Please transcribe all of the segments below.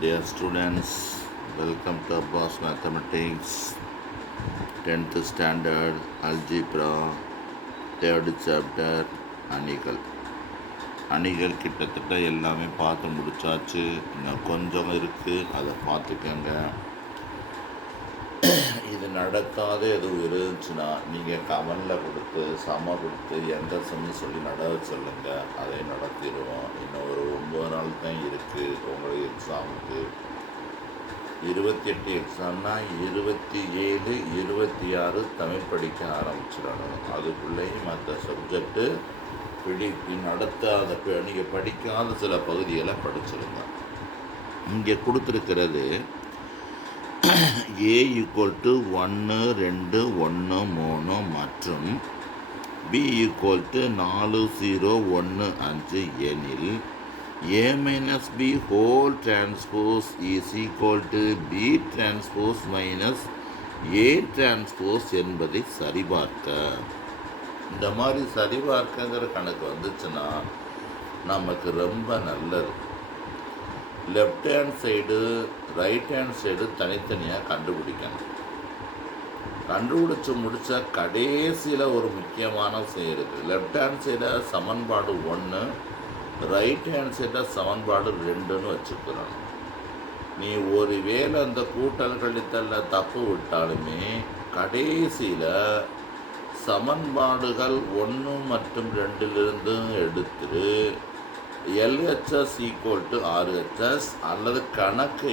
Dear students, welcome to Abbas Mathematics 10th Standard Algebra 3rd Chapter அணிகள். அணிகள் கிட்டத்தட்ட எல்லாமே பார்த்து முடிச்சாச்சு. இன்னும் கொஞ்சம் இருக்குது, அதை பார்த்துக்கங்க. இது நடக்காத எதுவும் இருந்துச்சுன்னா நீங்கள் கமெண்டில் கொடுத்து கொடுத்து எந்த சமயம் சொல்லி நட சொல்லுங்கள், அதை நடத்திடுவோம். இன்னும் ஒரு 9 நாள் தான் இருக்குது உங்களுக்கு எக்ஸாமுக்கு. 28 எக்ஸாம்னா 27, 26 தமிழ் படிக்க ஆரம்பிச்சிடணும். அதுக்குள்ளேயும் மற்ற சப்ஜெக்டு நடத்தாத நீங்கள் படிக்காத சில பகுதிகளை படிச்சிருங்க. இங்கே கொடுத்துருக்கிறது A = 1, 2, 1, 3 மற்றும் B = 4, 0, 1, 5 எனில் A - B whole transpose is equal to B transpose minus A transpose என்பதை சரிபார்க்க. இந்த மாதிரி சரிபார்க்கங்கிற கணக்கு வந்துச்சுன்னா நமக்கு ரொம்ப நல்லது. Left hand side right hand side தனித்தனியாக கண்டுபிடிக்கணும். கண்டுபிடிச்சி முடித்தா கடைசியில் ஒரு முக்கியமான விஷயம் இருக்குது. லெஃப்ட் ஹேண்ட் சைடை சமன்பாடு 1, ரைட் ஹேண்ட் சைடை சமன்பாடு 2ன்னு வச்சுக்கிறோம். நீ ஒரு வேளை அந்த கூட்டல் கழித்தலில் தப்பு விட்டாலுமே கடைசியில் சமன்பாடுகள் 1 மற்றும் 2லிருந்து எடுத்துட்டு LHS = RHS அல்லது கணக்கு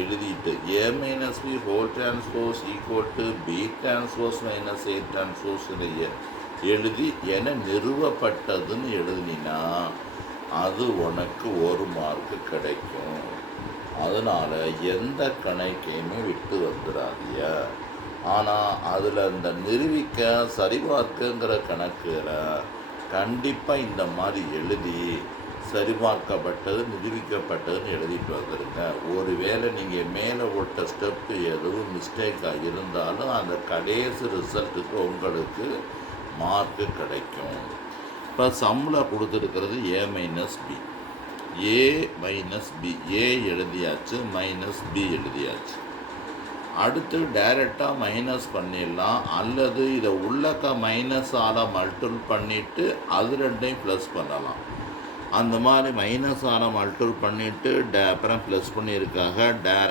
எழுதிட்டு A - B whole transpose = B transpose minus A transpose எழுதி என நிறுவப்பட்டதுன்னு எழுதினா அது உனக்கு 1 மார்க்கு கிடைக்கும். அதனால் எந்த கணக்கையுமே விட்டு வந்துடாதீங்க. ஆனால் அதில் இந்த நிரூபிக்க சரிபார்க்குங்கிற கணக்கில் கண்டிப்பாக இந்த மாதிரி எழுதி சரிபார்க்கப்பட்டது நிரூபிக்கப்பட்டதுன்னு எழுதிட்டு வந்துடுங்க. ஒரு வேளை நீங்கள் மேலே ஓட்ட ஸ்டெப்பு எதுவும் மிஸ்டேக்காக இருந்தாலும் அந்த கடைசி ரிசல்ட்டுக்கு உங்களுக்கு மார்க்கு கிடைக்கும். இப்போ சம்மில் கொடுத்துருக்கிறது A - B. A எழுதியாச்சு, -B எழுதியாச்சு. அடுத்து டைரெக்டாக மைனஸ் பண்ணிடலாம், அல்லது இதை உள்ளக்க மைனஸால் மல்டிபிள் பண்ணிவிட்டு அது ரெண்டையும் ப்ளஸ் பண்ணலாம். அந்த மாதிரி மைனஸால் மல்டிபிள் பண்ணிவிட்டு அப்புறம் ப்ளஸ் பண்ணியிருக்காங்க.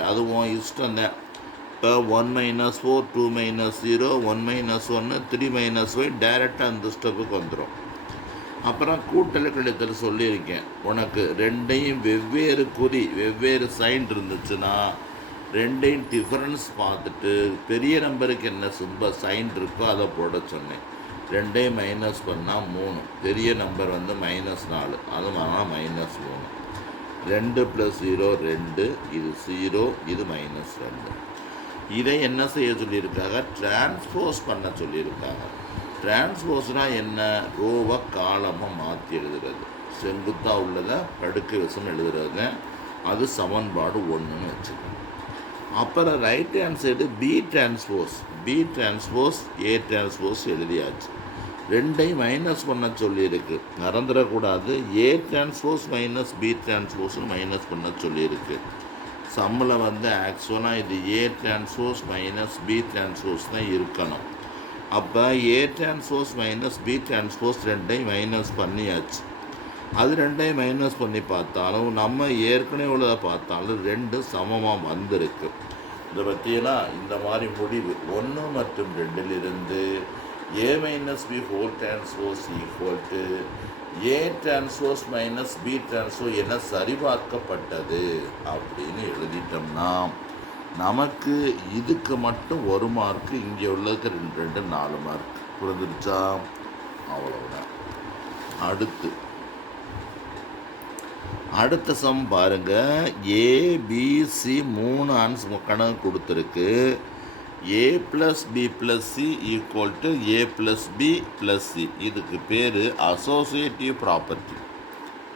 அதுவும் இஷ்டம் தான். இப்போ 1 - 4, 2 - 0, 1 - 1, 3 - 5 டைரெக்டாக அந்த ஸ்டெப்புக்கு வந்துடும். அப்புறம் கூட்டல் கழித்தல் சொல்லியிருக்கேன். உனக்கு ரெண்டையும் வெவ்வேறு சைன் இருந்துச்சுன்னா ரெண்டையும் டிஃப்ரென்ஸ் பார்த்துட்டு பெரிய நம்பருக்கு என்ன சைன் இருக்கோ அதை போட சொன்னேன். ரெண்டையும் மைனஸ் பண்ணால் 3, பெரிய நம்பர் வந்து -4, அது -3. 2 + 0 2, இது 0, இது -2. இதை என்ன செய்ய சொல்லியிருக்காங்க? டிரான்ஸ்போஸ் பண்ண சொல்லியிருக்காங்க. டிரான்ஸ்போஸ்னால் என்ன? ரோவை காலமாக மாற்றி எழுதுறது, செங்குத்தாக உள்ளதை படுக்கை விஷம் எழுதுறதுங்க. அது சமன்பாடு 1ன்னு வச்சுக்கோங்க. அப்புறம் right hand side B transpose A transpose எழுதியாச்சு. ரெண்டையும் மைனஸ் பண்ண சொல்லியிருக்கு, மறந்துடக்கூடாது. A transpose minus B transpose minus பண்ண சொல்லியிருக்கு. சம்மில் வந்து ஆக்சுவலாக இது A transpose minus B transpose தான் இருக்கணும். அப்போ A transpose minus B transpose ரெண்டையும் மைனஸ் பண்ணியாச்சு. அது ரெண்டையும் மைனஸ் பண்ணி பார்த்தாலும் நம்ம ஏற்கனவே உள்ளதை பார்த்தாலும் 2 சமமாக வந்திருக்கு. இதை பற்றியெல்லாம் இந்த மாதிரி முடிவு 1 மற்றும் 2லிருந்து A - B whole transpose = A transpose minus B transpose என சரிபார்க்கப்பட்டது அப்படின்னு எழுதிட்டோம்னா நமக்கு இதுக்கு மட்டும் 1 மார்க்கு, இங்கே உள்ளதுக்கு 2, 4 மார்க். புரிஞ்சிருச்சா? அவ்வளவுதான். அடுத்த சம் பாருங்கள். ABC 3 ஆன்சர் கணக்கு கொடுத்துருக்கு. A + B + C = A + B + C. இதுக்கு பேர் அசோசியேட்டிவ் ப்ராப்பர்ட்டி.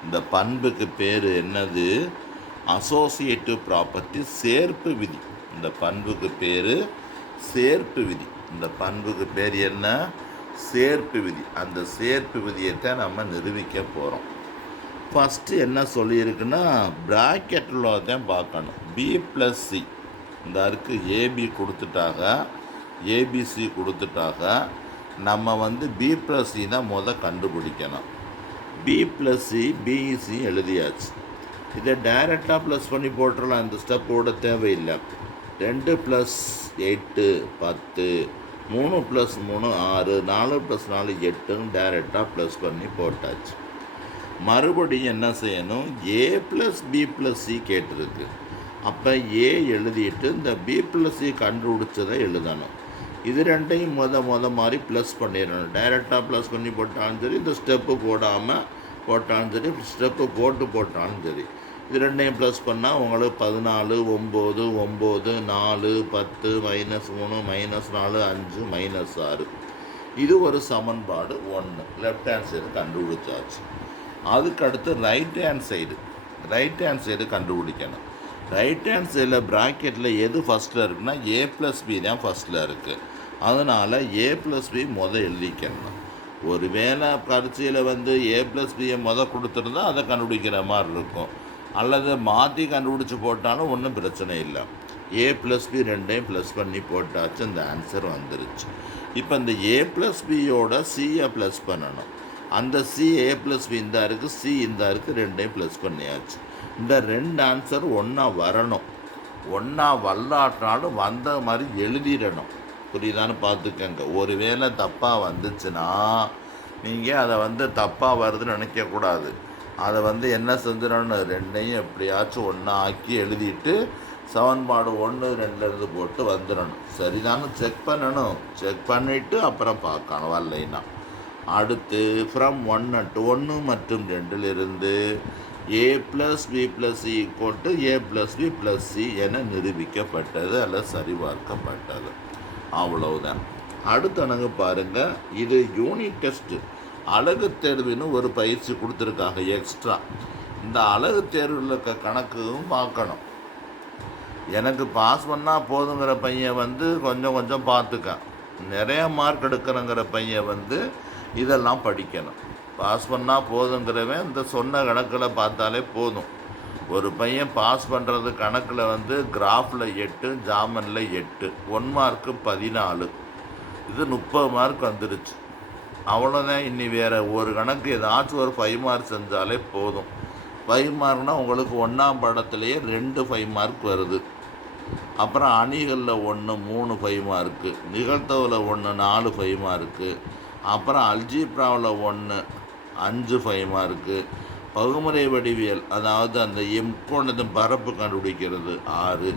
இந்த பண்புக்கு பேர் என்னது? அசோசியேட்டிவ் ப்ராப்பர்ட்டி, சேர்ப்பு விதி. இந்த பண்புக்கு பேர் சேர்ப்பு விதி. இந்த பண்புக்கு பேர் என்ன? சேர்ப்பு விதி. அந்த சேர்ப்பு விதியை தான் நம்ம நிரூபிக்க போகிறோம். ஃபஸ்ட்டு என்ன சொல்லியிருக்குன்னா ப்ராக்கெட்டில் தான் பார்க்கணும். பி ப்ளஸ் சி இந்த அருக்கு ஏபி கொடுத்துட்டாங்க, ஏபிசி கொடுத்துட்டாங்க. நம்ம வந்து பி ப்ளஸ் சி தான் கண்டுபிடிக்கணும். பி ப்ளஸ் சி பிஇசி எழுதியாச்சு. இதை டைரெக்டாக ப்ளஸ் பண்ணி போட்டுடலாம், இந்த ஸ்டெப்போட தேவையில்லை. 2 + 8 10, 3 + 3 6, 4 + 4 8ன்னு டைரெக்டாக ப்ளஸ் பண்ணி போட்டாச்சு. மறுபடியும் என்ன செய்யணும், ஏ ப்ளஸ் பி ப்ளஸ் சி கேட்டிருக்கு. அப்போ ஏ எழுதிட்டு இந்த பி ப்ளஸ் சி கண்டுபிடிச்சதை எழுதணும். இது ரெண்டையும் மாதிரி ப்ளஸ் பண்ணிடணும். டைரெக்டாக ப்ளஸ் பண்ணி போட்டாலும் சரி, இந்த ஸ்டெப்பு போடாமல் போட்டாலும் சரி, ஸ்டெப்பு போட்டாலும் சரி, இது ரெண்டையும் ப்ளஸ் பண்ணால் உங்களுக்கு 14 9 9 4 10 -3 -4 5 -6. இது ஒரு சமன்பாடு 1. லெஃப்ட் ஹேண்ட் சைடு கண்டுபிடிச்சாச்சு. அதுக்கடுத்து ரைட் ஹேண்ட் சைடு கண்டுபிடிக்கணும். ரைட் ஹேண்ட் சைடில் ப்ராக்கெட்டில் எது ஃபஸ்ட்டில் இருக்குன்னா ஏ ப்ளஸ் பி தான் ஃபஸ்ட்டில் இருக்குது. அதனால் ஏ ப்ளஸ் பி எழுதிக்கணும். ஒரு வேளை பரீட்சையில் வந்து ஏ ப்ளஸ் பியை கொடுத்துருந்தா அதை கண்டுபிடிக்கிற மாதிரி இருக்கும். அல்லது மாற்றி கண்டுபிடிச்சி போட்டாலும் ஒன்றும் பிரச்சனை இல்லை. ஏ ப்ளஸ் பி ரெண்டையும் ப்ளஸ் பண்ணி போட்டாச்சு, இந்த ஆன்சர் வந்துருச்சு. இப்போ இந்த ஏ ப்ளஸ் பியோட சியை ப்ளஸ் பண்ணணும். அந்த சி ஏ ப்ளஸ் பி இந்த இருக்குது, சி இந்த இருக்குது, ரெண்டையும் ப்ளஸ் பண்ணியாச்சு. இந்த 2 ஆன்சர் ஒன்றா வரணும். ஒன்றா வரலாற்றாலும் வந்த மாதிரி எழுதிடணும். புரியுதான்னு பார்த்துக்கங்க. ஒரு வேளை தப்பாக வந்துச்சுன்னா நீங்கள் அதை வந்து தப்பாக வருதுன்னு நினைக்கக்கூடாது. அதை வந்து என்ன செஞ்சிடணும், ரெண்டையும் எப்படியாச்சும் ஒன்றா ஆக்கி எழுதிட்டு சமன்பாடு 1 2 போட்டு வந்துடணும். சரிதானு செக் பண்ணணும். செக் பண்ணிவிட்டு அப்புறம் பார்க்கணும் வரலைன்னா. அடுத்து ஃப்ரம் 1 மற்றும் 2 ஏ ப்ளஸ் பி ப்ளஸ் சி போட்டு ஏ ப்ளஸ் பி ப்ளஸ் சி என நிரூபிக்கப்பட்டது அல்லது சரிபார்க்கப்பட்டது. அவ்வளவுதான். அடுத்தவங்க பாருங்கள், இது யூனிட் டெஸ்ட்டு அழகு தேர்வுன்னு ஒரு பயிற்சி கொடுத்துருக்காங்க எக்ஸ்ட்ரா. இந்த அழகு தேர்வில் இருக்க கணக்கும் பார்க்கணும். எனக்கு பாஸ் பண்ணால் போதுங்கிற பையன் வந்து கொஞ்சம் பார்த்துக்க, நிறைய மார்க் எடுக்கிறங்கிற பையன் வந்து இதெல்லாம் படிக்கணும். பாஸ் பண்ணால் போதுங்கிறவன் இந்த சொன்ன கணக்கில் பார்த்தாலே போதும். ஒரு பையன் பாஸ் பண்ணுறது கணக்கில் வந்து கிராஃபில் 8, ஜாமனில் 8, 1 மார்க்கு 14, இது 30 மார்க் வந்துருச்சு. அவ்வளோதான். இன்னி வேறு ஒரு கணக்கு ஏதாச்சும் ஒரு 5 மார்க் செஞ்சாலே போதும். 5 மார்க்னால் உங்களுக்கு 1ஆம் படத்துலேயே 2 5 மார்க் வருது. அப்புறம் அணிகளில் 1 3 5 மார்க்கு, நிகழ்த்தவில் 1 4 5 மார்க்கு, அப்புறம் அல்ஜீப்ராவில் 1 5 5 மார்க்கு, பகுமுறை வடிவியல் அதாவது அந்த எம்கோணத்தின் பரப்பு கண்டுபிடிக்கிறது 6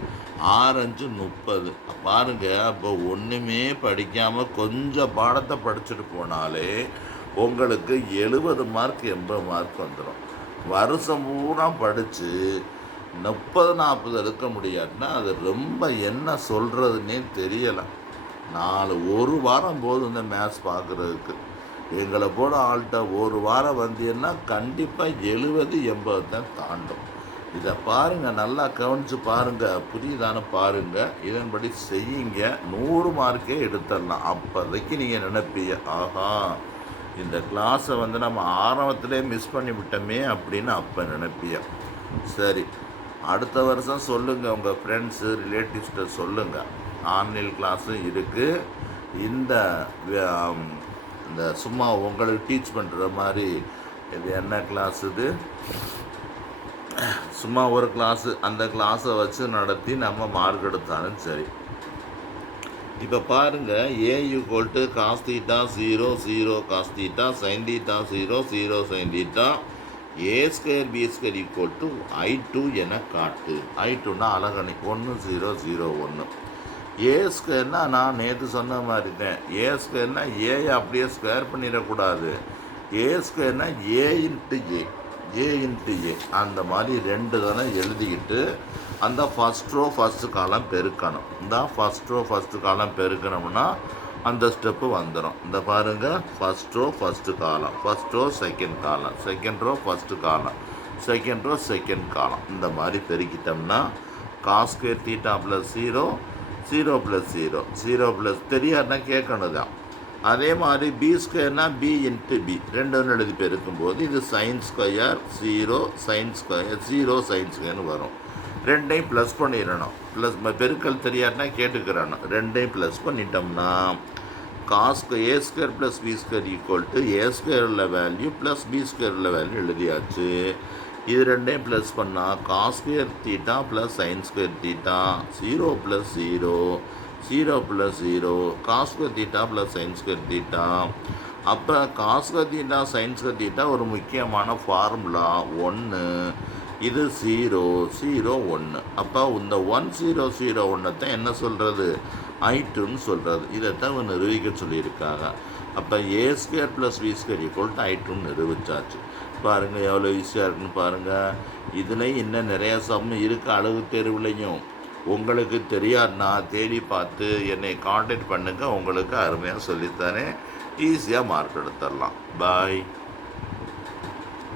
5 30. பாருங்கள், அப்போ ஒன்றுமே படிக்காமல் கொஞ்சம் பாடத்தை படிச்சுட்டு போனாலே உங்களுக்கு 70 மார்க் 80 மார்க் வந்துடும். வருஷம் பூரா படித்து 30 40 எடுக்க முடியாதுன்னா அது ரொம்ப என்ன சொல்கிறதுனே தெரியலை. ஒரு வாரம் போதும் இந்த மேத்ஸ் பார்க்குறதுக்கு. எங்களை போல ஆள்கிட்ட ஒரு வாரம் வந்தீங்கன்னா கண்டிப்பாக 70 80 தான் தாண்டும். இதை பாருங்கள், நல்லா கவனித்து பாருங்கள், புரியுதானு பாருங்கள், இதன்படி செய்யுங்க. 100 மார்க்கே எடுத்துடலாம். அப்போதைக்கு நீங்கள் நினைப்பீங்க, ஆஹா இந்த கிளாஸை வந்து நம்ம ஆரம்பத்திலே மிஸ் பண்ணி விட்டோமே அப்படின்னு அப்போ நினைப்பீங்க. சரி, அடுத்த வருஷம் சொல்லுங்கள், உங்கள் ஃப்ரெண்ட்ஸு ரிலேட்டிவ்ஸ்கிட்ட சொல்லுங்கள். ஆன்லைன் கிளாஸும் இருக்குது. இந்த சும்மா உங்களுக்கு டீச் பண்ணுற மாதிரி இது என்ன கிளாஸ், இது சும்மா ஒரு கிளாஸு, அந்த கிளாஸை வச்சு நடத்தி நம்ம மார்க் எடுத்தாலும் சரி. இப்போ பாருங்கள், A = cos θ 0 0 cos θ sin θ 0 0 sin θ A² B² = I2 என காட்டு. I2னா அலகணி 1 0 0 1. A²னா நான் நேற்று சொன்ன மாதிரி தான். A²னா ஏயை அப்படியே ஸ்கொயர் பண்ணிடக்கூடாது. A²னா A × A அந்த மாதிரி 2 தானே எழுதிக்கிட்டு அந்த ஃபஸ்ட் ரோ ஃபஸ்ட்டு காலம் பெருக்கணும். இந்த ஃபஸ்ட் ரோ ஃபஸ்ட்டு காலம் பெருக்கணும்னா அந்த ஸ்டெப்பு வந்துடும். இந்த பாருங்கள், first row first column, first row second column, second row first column, second row second column, இந்த மாதிரி பெருக்கிட்டோம்னா cos² θ + 0 0 + 0 0 + தெரியாதுன்னா கேட்கணும் தான். அதே மாதிரி பி ஸ்கொயர்னா பி இன்ட்டு பி ரெண்டு எழுதி பெருக்கும்போது இது sine square 0 sine square 0 sine ஸ்கொயர்னு வரும். ரெண்டையும் ப்ளஸ் பண்ணிடணும். ப்ளஸ் பெருக்கல் தெரியாதுனா கேட்டுக்கிறானோ. ரெண்டையும் ப்ளஸ் பண்ணிட்டோம்னா cos A square plus B square equal to A square உள்ள வேல்யூ ப்ளஸ் பி ஸ்கொயர் உள்ள வேல்யூ எழுதியாச்சு. இது ரெண்டையும் ப்ளஸ் பண்ணால் cos square theta plus sine square theta 0 plus 0 0 plus 0 cos square theta plus sine square theta. அப்போ cos square theta sine square theta ஒரு முக்கியமான formula 1, இது 0 0 1. அப்போ இந்த 1 0 0 1 தான் என்ன சொல்கிறது, I2ன்னு சொல்கிறது. இதைத்தான் இவன் நிரூபிக்க சொல்லியிருக்காங்க. அப்போ A square plus B square equal to I2ன்னு நிரூபிச்சாச்சு. பாருங்கள் எவ்வளோ ஈஸியாக இருக்குன்னு பாருங்கள். இதுலேயும் இன்னும் நிறையா சம் இருக்குது அழகு தேர்வுலையும். உங்களுக்கு தெரியாதுன்னா தேடி பார்த்து என்னை காண்டாக்ட் பண்ணுங்கள். உங்களுக்கு அருமையாக சொல்லித்தரேன். ஈஸியாக மார்க் எடுத்துடலாம். பாய்.